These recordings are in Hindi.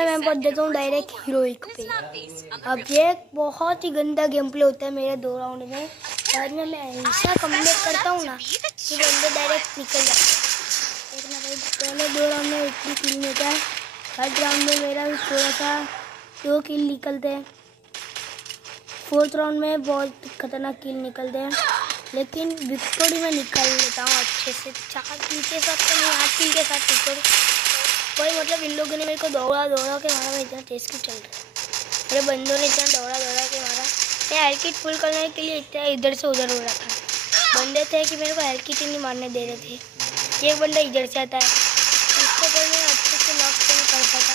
मैं पढ़ देता हूँ डायरेक्ट हीरोइक पे। अब ये बहुत ही गंदा गेम प्ले होता है मेरे 2 राउंड में। बाद में मैं ऐसा कम्बैक करता हूँ ना कि बंदे डायरेक्ट निकल जाते हैं। देखना भाई, पहले 2 राउंड में इतनी किल नहीं था। 3rd राउंड में मेरा भी थोड़ा सा 2 किल निकलते हैं। 4th राउंड में बहुत खतरनाक किल निकलते हैं, लेकिन विक्टोरी में निकाल लेता हूँ अच्छे से। 4 किल के साथ तो नहीं, 8 किल के साथ विक्टोरी। वही मतलब इन लोगों ने मेरे को दौड़ा के मारा। मैं इतना तेज क्यों चल रहा है, मेरे बंदों ने इतना दौड़ा के मारा। मैं हेल्थ किट फुल करने के लिए इतना इधर से उधर हो रहा था। बंदे थे कि मेरे को हेल्थ किट ही नहीं मारने दे रहे थे। एक बंदा इधर से आता है, उसको पर मैं अच्छे से नॉक नहीं करता था,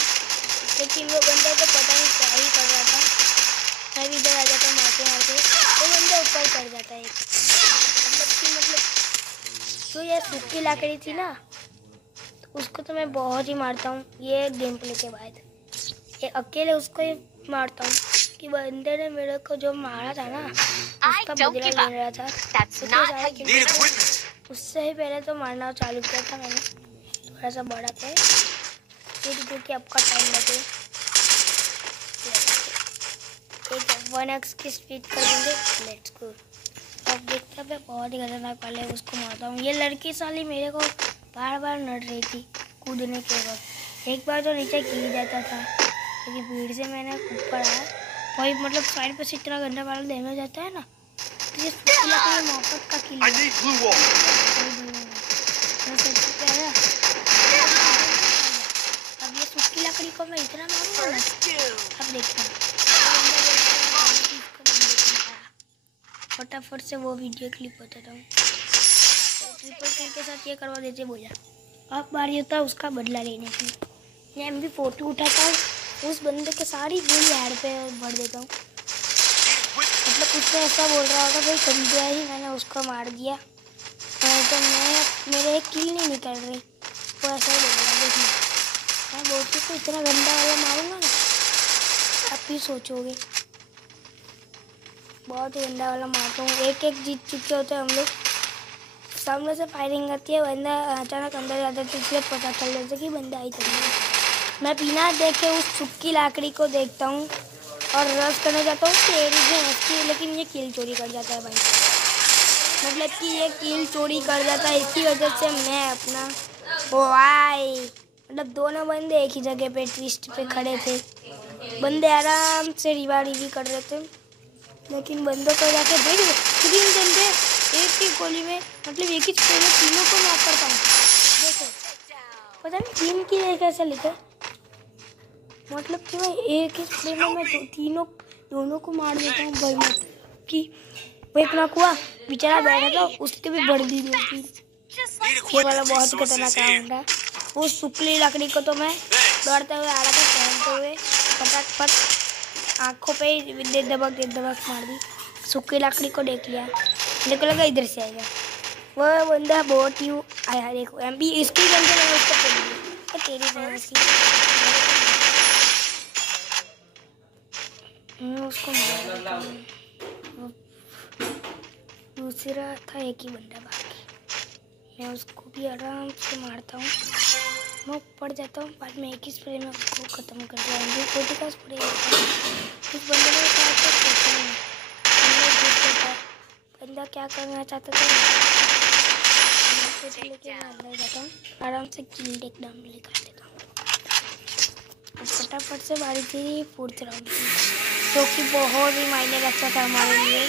लेकिन वो बंदा तो पता नहीं क्या ही कर रहा था। मैं भी इधर आ जाता हूँ मारते वो बंदा ऊपर चढ़ जाता है। मतलब जो ये सूखी लकड़ी थी ना, उसको तो मैं बहुत ही मारता हूँ। ये गेम प्ले के बाद ये अकेले उसको ही मारता हूँ कि बंदे ने मेरे को जो मारा था ना, उसका बदला ले रहा था। उससे ही पहले तो मारना चालू किया था मैंने, थोड़ा सा बड़ा पे फिर क्योंकि आपका टाइम लगे। 1x की स्पीड कर देंगे। Let's go. अब देखते हैं, बहुत ही खतरनाक पहले उसको मारता हूँ। ये लड़की साली मेरे को बार बार नड़ रही थी कूदने के वक्त। एक बार तो नीचे गिर जाता था, लेकिन भीड़ से मैंने ऊपर आया। वही मतलब साइड पे से इतना गंदा वाला डैमेज जाता है ना, तो ये मोहब्बत का किल है। अब ये सूखी लकड़ी को मैं इतना मारूंगा ना, अब देखना फटाफट से वो वीडियो क्लिप बताता हूँ। ट्रिपल किल के साथ ये करवा देते बोला। अब बारी होता है उसका बदला लेने की। मैं MP40 उठाता हूँ, उस बंदे के सारी गोली हेड पे भर देता हूँ। मतलब उसने ऐसा बोल रहा होगा भाई कम दिया ही, मैंने उसको मार दिया, तो मेरे एक किल नहीं निकल रही। वो ऐसा ही बोलेगा। देखिए मैं बोलती तो इतना गंदा वाला मारूंगा ना, आप भी सोचोगे। बहुत ही गंदा वाला मारता हूँ। एक जीत चुके होते हैं हम लोग। सामने से फायरिंग आती है, बंदा अचानक अंदर जाता है तो इसलिए पता चल जाता है कि बंदा आई तो नहीं। मैं बिना देखे उस सूखी लकड़ी को देखता हूँ और रश करने जाता हूँ तेरी, लेकिन ये किल चोरी कर जाता है भाई। मतलब कि ये किल चोरी कर जाता है, इसी वजह से मैं अपना वाई मतलब दोनों बंदे एक ही जगह पे ट्विस्ट पे खड़े थे। बंदे आराम से रिवारी कर रहे थे, लेकिन बंदों को जाके देख 3 बंदे एक ही गोली में, मतलब एक ही स्प्रे में तीनों को नॉक करता हूँ। देखो पता नहीं 3 की कैसे लिखे, मतलब कि मैं एक ही स्प्रे में मैं दोनों को मार देता हूँ भाई। मतलब कि वो एक नॉक हुआ, बेचारा बैठा था, उसके भी बढ़ दी 2 की। ये वाला बहुत खतरनाक राउंड है। वो सूखी लकड़ी को तो मैं दौड़ते हुए आ रहा था, पहनते हुए फटाफट आँखों पे दबक मार दी। सूखी लकड़ी को देख लिया, मेरे को लगा इधर से आएगा। वो बंदा बहुत ही आया। देखो MP इसकी गंदे मैंने उसको पकड़ लिया। तेरी बहन की उसको मारा। दूसरा था एक ही बंदा बाकी, मैं उसको भी आराम से मारता हूँ। मैं पड़ जाता हूँ, बाद में एक ही स्प्रे में उसको ख़त्म कर दिया। MP40 का स्प्रे उस बंदे ने बंदा क्या करना चाहता था, लेके मैं अंदर जाता हूँ, आराम से किल टेकडाउन निकाल लेता हूँ। फटाफट से बारी थी 4th राउंड की, जो कि बहुत ही मायने रखता था हमारे लिए।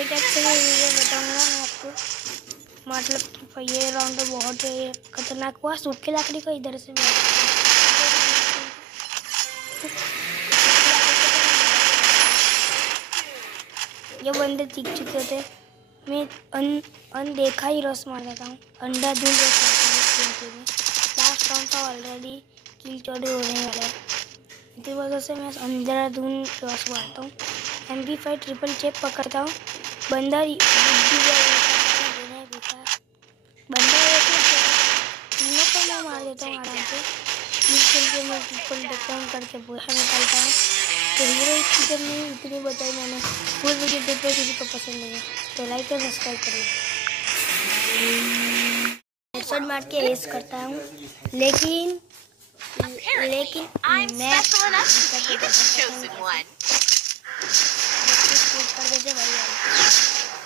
एक अच्छे वीडियो बताऊँगा मैं आपको। मतलब कि ये राउंड तो बहुत खतरनाक हुआ। सूखी लकड़ी को इधर से ये बंदे दिख चुके थे, मैं अनदेखा ही रस मार देता हूँ, अंधाधुंध रस मारता हूँ। लास्ट राउंड था, ऑलरेडी किल चोरी होने वाला है, इसी वजह से मैं अंधाधुंध रस मारता हूँ। MP5 ट्रिपल चेप पकड़ता हूँ। बंदा तीनों को मैं मार देता हूँ आराम से। फिर मैं ट्रिपल टेकडाउन करके बाहर निकालता हूँ। तो हीरो की जर्नी इतनी बताई मैंने। फुल वीडियो देखकर किसी को पसंद नहीं है तो लाइक और सब्सक्राइब करिए। हेडशॉट मार के रेस करता हूँ, लेकिन लेकिन मैं कर देते भाई,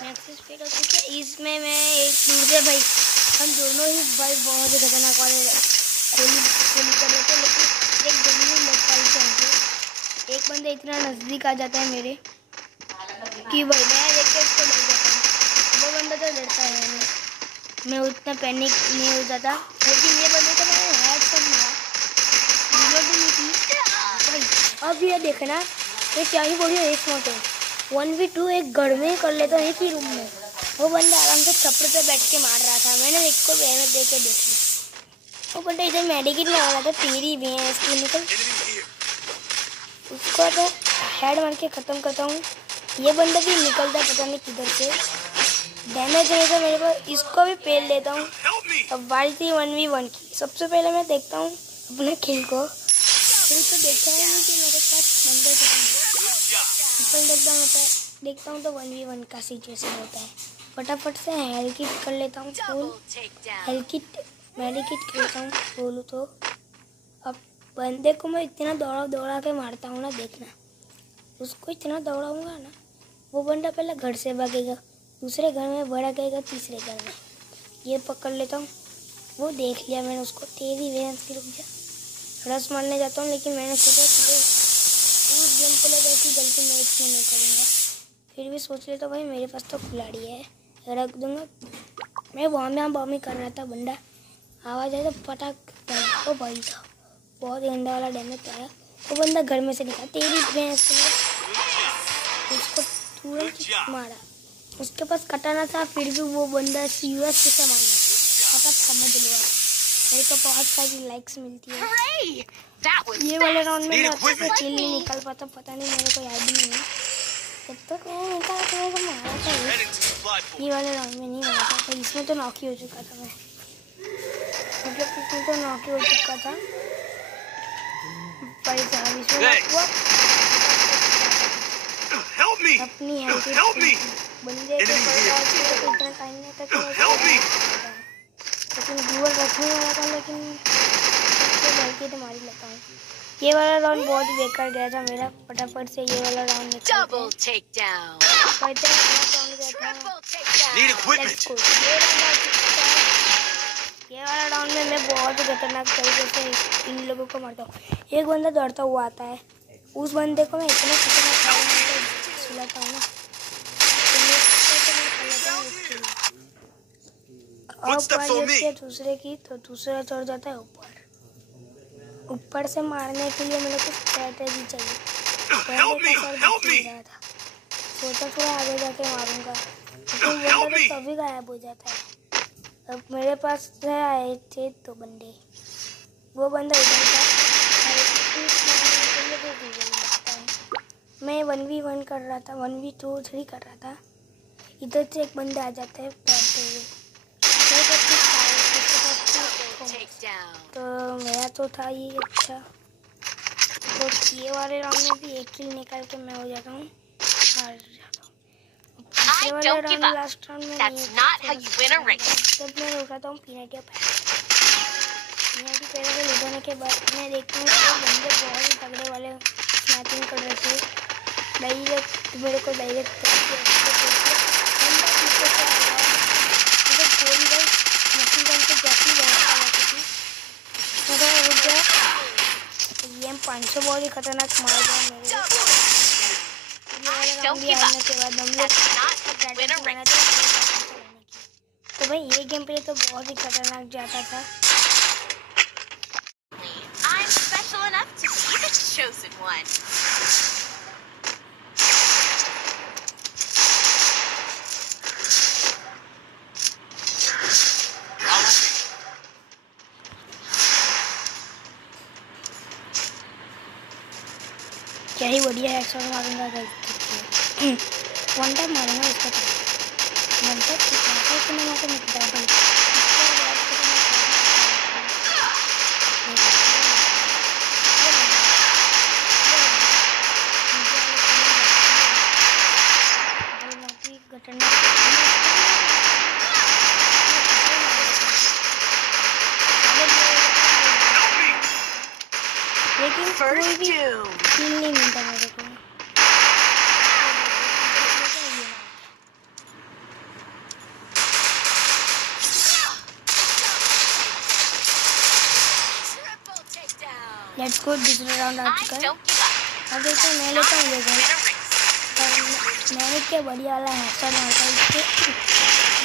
मैक्सिस स्पीड हो चुकी है। इसमें मैं एक दूर से भाई, हम दोनों ही भाई बहुत ही खतरनाक वाले गोली कर रहे थे, लेकिन एक गोली में लग पाई थे। एक बंदे इतना नज़दीक आ जाता है मेरे कि भाई मैं देख के उसको डर जाता हूँ। वो बंदा तो डरता है नहीं, मैं उतना पैनिक नहीं हो जाता। लेकिन ये बंदे को मैंने हेडशॉट मारा, रिलोड भी नहीं की भाई। अब ये देखना, ये क्या ही बोलिए, एक मौत है 1v2 एक घर में कर लेता है, एक ही रूम में। वो बंदा आराम से छप्पर पे बैठ के मार रहा था, मैंने इसको मेहनत दे के देख ली। वो बंदा इधर मेडिकेट में आ रहा था, तेरी भी है इसकी निकल, उसको तो हेड मार के ख़त्म करता हूँ। ये बंदा भी निकलता है पता नहीं किधर से, डैमेज नहीं था मेरे को, इसको भी पेल देता हूँ। अब बारी थी 1v1 की। सबसे पहले मैं देखता हूँ अपने किल को, फिर तो देखा ही नहीं कि मेरे पास बंदे कितने। देखता हूँ तो 1v1 का सिचुएशन होता है। फटाफट से हेल्थ किट कर लेता हूँ फुल, हेल्थ किट मेडिकेट करता हूँ बोलूँ तो। अब बंदे को मैं इतना दौड़ा के मारता हूँ ना, देखना उसको इतना दौड़ाऊँगा ना, वो बंदा पहले घर से भागेगा, दूसरे घर में भड़केगा, तीसरे घर में। ये पकड़ लेता हूँ, वो देख लिया मैंने उसको, तेरी वेंस की रुक जा, रस मारने जाता हूँ। लेकिन मैंने सोचा कि उस गेम प्ले जैसी गलती मैं इसमें नहीं करूँगा, फिर भी सोच लेता भाई मेरे पास तो खिलाड़ी है, रख दूँगा। मैं बॉमी कर रहा था, बंदा आवाज़ आया तो पटाख, ओ भाई साहब बहुत गंदा वाला डैमेज आया। वो बंदा घर में से निकला, तेरी भैंस उसको तुरंत मारा। उसके पास कटाना था, फिर भी वो बंदा यूएस से मारना, फटाफट समझ लो आप। मेरे को बहुत सारी लाइक्स मिलती है। ये वाले राउंड में अच्छे से किल नहीं निकल पाता, पता नहीं मेरे को याद नहीं है। जब तक मैंने निकाला तो मेरे को मारा था, ये वाले राउंड में नहीं मारा था। तो इसमें तो नॉक ही हो चुका था मैं, मतलब इसमें तो नॉक ही हो चुका था भाई साहब। इसमें हुआ अपनी हेल्थ बंदे के पास इतना टाइम नहीं था कि लेकिन व्यूअर रखने वाला था, लेकिन हेल्थ तो मार ही लेता हूँ। ये वाला राउंड बहुत ही बेकार गया था मेरा, फटाफट से ये वाला राउंड ये वाला राउंड में मैं बहुत ही खतरनाक तरीके से इन लोगों को मारता हूँ। एक बंदा दौड़ता हुआ आता है, उस बंदे को मैं इतना खतरनाक सुलाता हूँ ना, अब दूसरे की तो दूसरा चढ़ जाता है ऊपर से मारने के लिए मेरे को स्ट्रैटेजी चाहिए। सोचा थोड़ा आगे जाके मारूंगा, लेकिन बंदा तो तभी गायब हो जाता है। अब मेरे पास आए थे 2 बंदे, वो बंदा इधर था, मैं 1v1 कर रहा था, 1v2 3 कर रहा था। इधर से एक बंदा आ जाता है भागते हुए, तो मेरा तो था ये अच्छा। तो ये वाले राउंड में भी एक किल निकाल के मैं हो जाता हूँ, हार जाता हूँ। दूसरे वाले राउंड लास्ट राउंड में नहीं, तब मैं उठाता हूँ पीनट या पैरों में लुटाने के बाद मैं देखता हूँ कि बंदे बहुत ही तगड़े वाले स्नैपिंग कर रहे थे। डायरेक्ट मेरे को डायरेक्ट गोली गई मशीन गन से जाती रुक गया। ये M500 बहुत ही खतरनाक मार गया मेरे के बाद हम लोग। तो भाई ये गेम प्ले तो बहुत ही खतरनाक जाता था। क्या ही बढ़िया हेडशॉट मारूंगा, वन टाइम मारूंगा इसका, वन टाइम लेकिन कोई भी किल नहीं मिलता मेरे को। लेट्स गो, दूसरा राउंड आ चुका है। अब देखो मैं लेता हूँ ये गन। मैंने क्या बढ़िया वाला हेडशॉट मारता है इसके।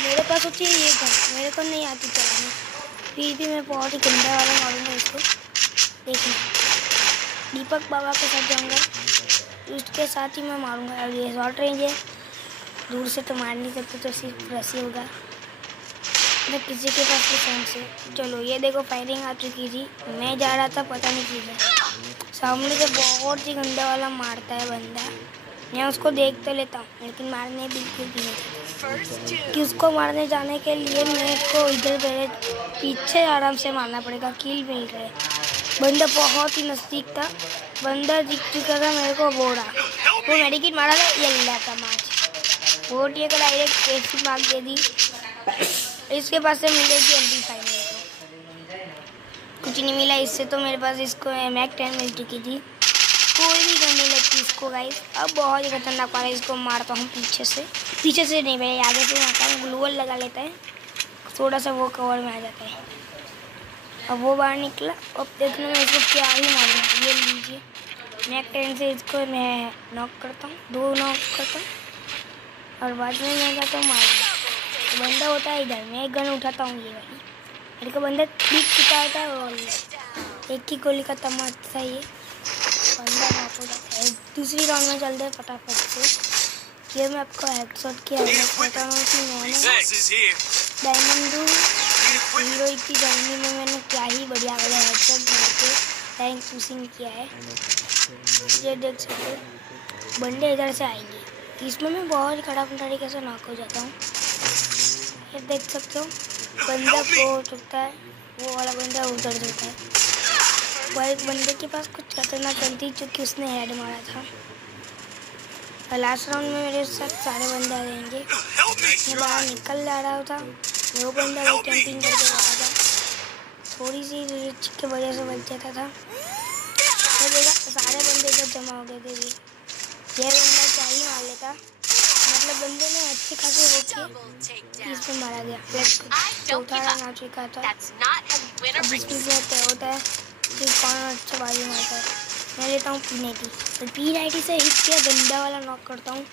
मेरे पास होती है ये गन, मेरे को नहीं आती चलाने, फिर भी मैं बहुत ही गंदा वाला मारूंगा इसको। देखना, दीपक बाबा के साथ जाऊंगा, उसके साथ ही मैं मारूंगा। अब ये शॉर्ट रेंज है, दूर से तो मार नहीं सकते, तो सिर्फ रसी होगा। मैं किसी के पास भी फोन से। चलो ये देखो फायरिंग आ चुकी थी, मैं जा रहा था पता नहीं किधर। सामने से बहुत ही गंदा वाला मारता है बंदा। मैं उसको देख तो लेता हूँ, लेकिन मारने बिल्कुल भी नहीं। कि उसको मारने जाने के लिए मेरे को इधर पीछे आराम से मारना पड़ेगा, किल मिल रहे। बंदा बहुत ही नज़दीक था, बंदा दिख चुका था मेरे को। बोरा वो मेडिकेट मारा था, ये ला था माच। वोटिए को डायरेक्ट पेसी मार दे दी। इसके पास से मिलेगी MP5 मेरे को, कुछ नहीं मिला इससे। तो मेरे पास इसको MAC-10 मिल चुकी थी, कोई भी गन नहीं लगती इसको गाइस। अब बहुत ही खतरनाक वाला, इसको मारता हूँ पीछे से नहीं भाई, आगे से मारता हूँ। ग्लूवल लगा लेता है, थोड़ा सा वो कवर में आ जाता है। अब वो बाहर निकला, अब देखने में इसको क्या ही मारूंगा। ये लीजिए, MAC-10 से इसको मैं नॉक करता हूँ, 2 नॉक करता हूँ, और बाद में मैं जाता हूँ मारूंगा। बंदा होता है इधर, मैं एक गन उठाता हूँ ये वाली। मेरे को बंदा दिख चुका होता है, और एक ही गोली का तमाचा था ये बंदा नॉक हो जाता है। दूसरी राउंड में चलते हैं फटाफट से। ये मैं आपको हेडशॉट की बता रहा हूँ कि मैंने डायमंड हीरो की जर्नी में मैंने क्या ही बढ़िया वाला हेडशॉट मार के रैंक पुशिंग किया है। ये देख सकते हो, बंदे इधर से आएंगे, इसमें मैं बहुत खराब तरीके से नॉक हो जाता हूँ। ये देख सकते हो, बंदा को हो चुकता है, वो वाला बंदा उधर जाता है। वो एक बंदे के पास कुछ खतरनाक गलती, चूँकि उसने हेड मारा था। और लास्ट राउंड में मेरे साथ सारे बंदे आ जाएंगे। मैं बाहर निकल जा रहा था, वो बंदा भी कैंपिंग करके रखा था, थोड़ी सी रिच की वजह से बच जाता था। मैं देखा सारे बंदे इधर जमा हो गए थे। ये बंदा क्या ही मार लेता, मतलब बंदे ने अच्छी खासी वो की, इसमें मारा गया। चौथा रन आ चुका था। अब इसमें क्या होता है कि कौन अच्छा बाजी मारता है। मैं लेता हूँ P90, तो P90 से हिट किया, गंदा वाला नॉक करता हूँ,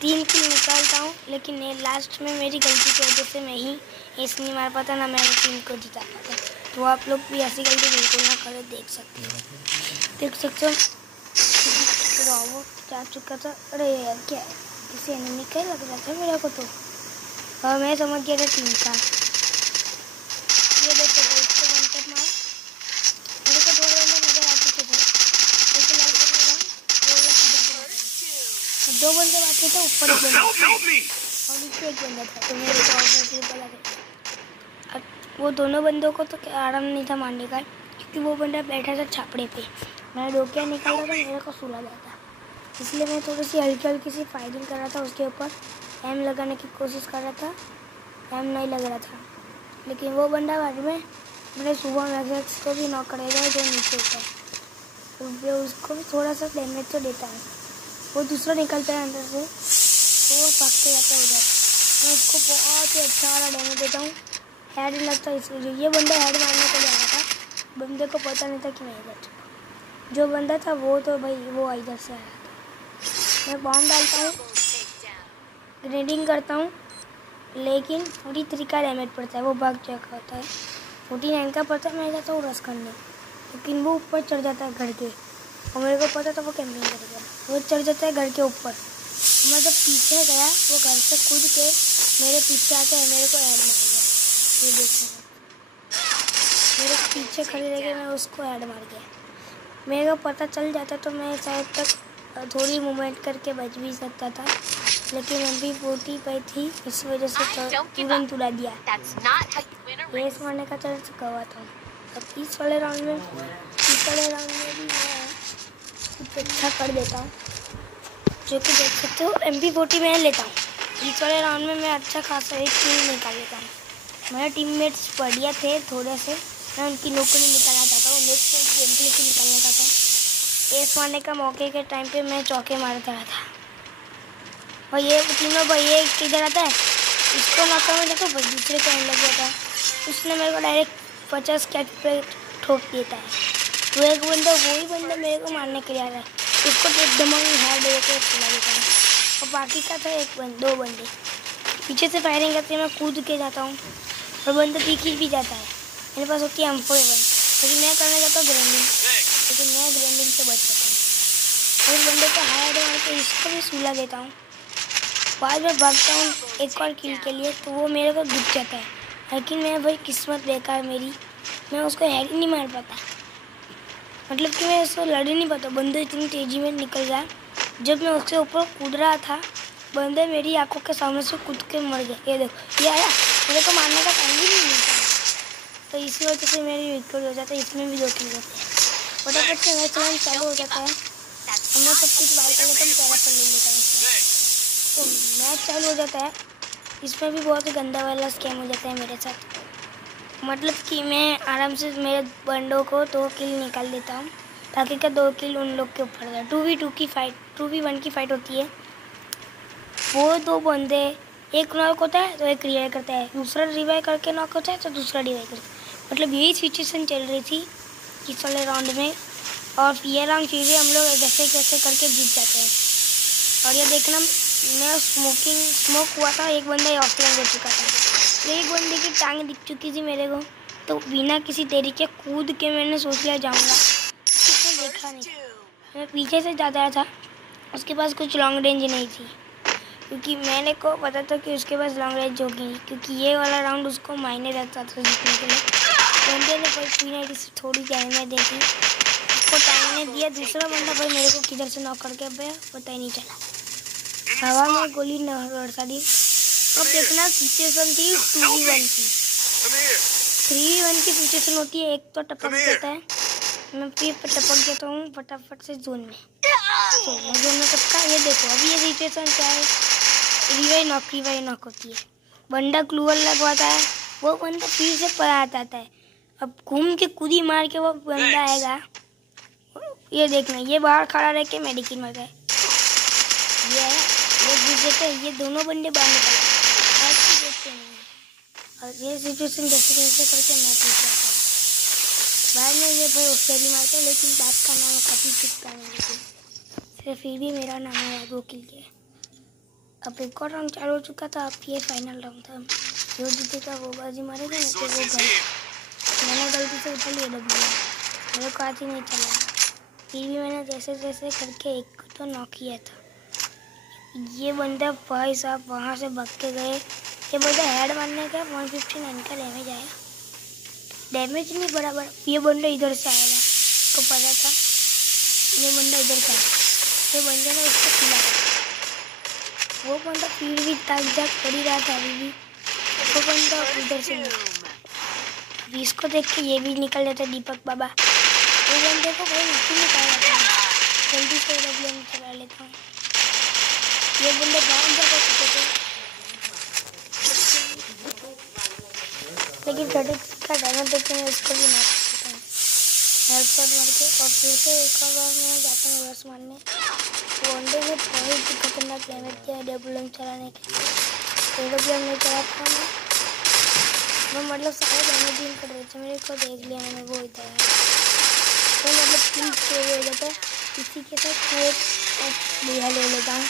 3 किल निकालता हूँ। लेकिन लास्ट में मेरी गलती की वजह से मैं ही एस नहीं मार पाता, ना मैं टीम को जिता पाता। तो आप लोग भी ऐसी गलती बिल्कुल ना करें। देख सकते हो वो जा चुका था। अरे यार क्या है, किसी एनिमी का लग रहा था मेरे को, तो और मैं समझ गया था टीम का। ये देखो इसको वन टैप मारा, मेरे को 2 बंदे नजर आ चुके थे, लेकिन और 2 बंदे बाकी थे, ऊपर एक बंदा और नीचे एक बंदा था। तो मेरे को ऑब्वियसली पता था। वो दोनों बंदों को तो आराम नहीं था मारने का, क्योंकि वो बंदा बैठा था छापड़े पे। मैं डोकिया निकाला था, मेरे को सुला जाता, इसलिए मैं थोड़ी सी हल्की सी फायरिंग कर रहा था उसके ऊपर। एम लगाने की कोशिश कर रहा था, एम नहीं लग रहा था। लेकिन वो बंदा बाद में मेरे सुबह मैक्स को भी नॉक करेगा, जो नीचे ऊपर, उसको भी थोड़ा सा डैमेज तो देता है। वो दूसरा निकलता है अंदर से, तो वो भागते जाता है उधर, मैं उसको बहुत ही अच्छा वाला डैमेज देता हूँ। हेड लगता है इसको। ये बंदा हेड मारने को जा रहा था, बंदे को पता नहीं था कि मैं इधर चुका। जो बंदा था वो तो भाई वो इधर से आया था। मैं बॉम्ब डालता हूँ, ग्रेडिंग करता हूँ, लेकिन पूरी तरीका डैमेज पड़ता है, वो भाग चुका होता है। 49 का पड़ता है, मैं जाता हूँ रस करने, लेकिन वो ऊपर चढ़ जाता है घर के, और मेरे को पता था वो कैंपिंग करेगा। वो चढ़ जाता है घर के ऊपर। मैं जब पीछे गया, वो घर से कूद के मेरे पीछे आके मेरे को ऐड मार गया। ये देखो, मेरे पीछे खड़े रह गए, मैं उसको ऐड मार गया। मेरे को पता चल जाता तो मैं शायद तक थोड़ी मूवमेंट करके बच भी सकता था, लेकिन MP40 पे थी, इस वजह से तुरंत उड़ा दिया। रेस मारने का चांस गवा था। अब इस वाले राउंड में भी मैं कुछ अच्छा कर देता हूँ, जो कि देख सकते हो। MP40 मैं लेता हूँ। इस वाले राउंड में मैं अच्छा खासा एक किल निकाल लेता हूँ। मेरे टीममेट्स बढ़िया थे थोड़े से, मैं उनकी नौकरी निकालना चाहता हूँ, नेक्स्ट गेम प्ले की निकालना चाहता हूँ। एस मारने का मौके के टाइम पे मैं चौके मारता रहा था। और ये तीनों भाई एक किधर आता है, इसको मौका में देखो भाई दूसरे को लग जाता है, उसने मेरे को डायरेक्ट 50 कैच पे ठोक देता है। वो एक बंदा वही बंदा मेरे को मारने के लिए आ रहा है, उसको एक दमंग हेड दे के चला देता है। और बाकी का था दो बंदे पीछे से फायरिंग करते, मैं कूद के जाता हूँ और बंदा पीछे भी जाता है। मेरे पास होती है M4 लेकिन मैं करने जाता हूँ ग्राइंडिंग, लेकिन मैं ग्राइंडिंग से बच जाता हूँ। और बंदे को हायर मार के इसको भी सूला देता हूँ। बाद में भागता हूँ एक और किल के लिए, तो वो मेरे को दिख जाता है, लेकिन मैं भाई किस्मत बेकार मेरी, मैं उसको हेड ही नहीं मार पाता। मतलब कि मैं उसको लड़ ही नहीं पाता, बंदे इतनी तेज़ी में निकल गया। जब मैं उसके ऊपर कूद रहा था, बंदे मेरी आंखों के सामने से कूद के मर गए। ये देखो, ये आया, मेरे को मारने का टाइम भी नहीं मिलता, तो इसी वजह से मेरी विकेट हो जाता है। इसमें भी 2 किल होते हैं। फटाफट से मैच रन चालू हो जाता है, मैं सब कुछ बाहर कर लेता हूँ, पैरा कर ले लेता हूँ इसमें, तो मैच चालू हो जाता है। इसमें भी बहुत ही गंदा वाला स्कैम हो जाता है मेरे साथ। मतलब कि मैं आराम से मेरे बंदों को 2 किल निकाल देता हूँ, बाकी का 2 किल उन लोग के ऊपर है। 2v2 की फाइट, 2v1 की फाइट होती है। वो 2 बंदे, एक नॉक होता है तो एक रिवाइव करता है, दूसरा रिवाइव करके नॉक होता है तो दूसरा रिवाइव करता है। मतलब यही सिचुएशन चल रही थी इस वाले राउंड में, और ये राउंड फिर भी हम लोग जैसे कैसे करके जीत जाते हैं। और ये देखना, मैं स्मोक हुआ था, एक बंदा ऑफलाइन हो चुका था, तो एक बंदे की टांग दिख चुकी थी मेरे को, तो बिना किसी देरी के कूद के मैंने सोच लिया जाऊँगा, उसने देखा नहीं, मैं पीछे से जा रहा था, उसके पास कुछ लॉन्ग रेंज नहीं थी, क्योंकि मैंने को पता था कि उसके पास लॉन्ग रेंज होगी, क्योंकि ये वाला राउंड उसको मायने रखता था जीतने के लिए। बंदे ने भाई पीना से थोड़ी टाइम देखी, उसको टाइम ने दिया, दूसरा बंदा भाई मेरे को किधर से नॉक करके गया पता ही नहीं चला, हवा में गोली लड़ता दी। अब देखना सिचुएशन थी 2v1 की, 3v1 की सिचुएशन होती है, एक तो टपक देता है, मैं फिर टपक देता हूँ फटाफट से जोन में, तो जोन में टपका। ये देखो अभी ये सिचुएशन क्या है, रिवाइव नॉक होती है, बंदा ग्लूअल लगवाता है, वो बंदा फिर से पलट आता है, अब घूम के कूदी मार के वो बंदा आएगा। ये देखना, ये बाहर खड़ा रह के मेडिकिन मर गए, ये है, ये दूसरे, ये दोनों बंदे बाहर निकल देखते नहीं, और ये सिचुएशन जैसे जैसे करके मैं पीछे आता हूँ। बाद में ये भाई उससे भी मारते हैं, लेकिन बात का नाम कभी टिकता नहीं, लेकिन फिर भी मेरा नाम है 2 किल के। अब एक और राउंड चालू हो चुका था, अब ये फाइनल राउंड था, जो जीतेगा वो बाजी मारेगा, नहीं तो वो घर। मैंने गलती से उठा लिया डब्ल्यू, मेरे को आज ही नहीं चला, फिर भी मैंने जैसे जैसे करके एक तो नॉक किया था। ये बंदा भाई साहब वहाँ से भाग के गए, ये बंदा हेड मारने का 159 का डैमेज आया, डैमेज नहीं बराबर। ये बंदा इधर से आएगा, उसको पता था ये बंदा इधर का है, ये बंदे ने उसको खिला, वो बंदा फिर भी ताक जाग कर ही रहा था, अभी भी वो बंदा उधर से अभी इसको देख के ये भी निकल जाता दीपक बाबा, वो बंदे को भाई नहीं निकाल जाता है, जल्दी से डब्ल्यू में चला लेता हूँ। ये बंदे भाग जाते थे, लेकिन 33 का डैमेज देखे मैं उसको भी मार सकता हूँ, हेडशॉट मार के। और फिर से एक और बार मैं जाता हूँ रस मारने, वनडे में बहुत ही खतरनाक डैमेज दिया है डब्ल्यू चलाने के लिए, डब्ल्यू नहीं चलाता मैं मतलब सारे डैमेज ही कर देते, मेरे को देख लिया मैंने, वो इधर है तो मतलब किल हो जाता है। इसी के साथ मैं एक ले लेता हूँ।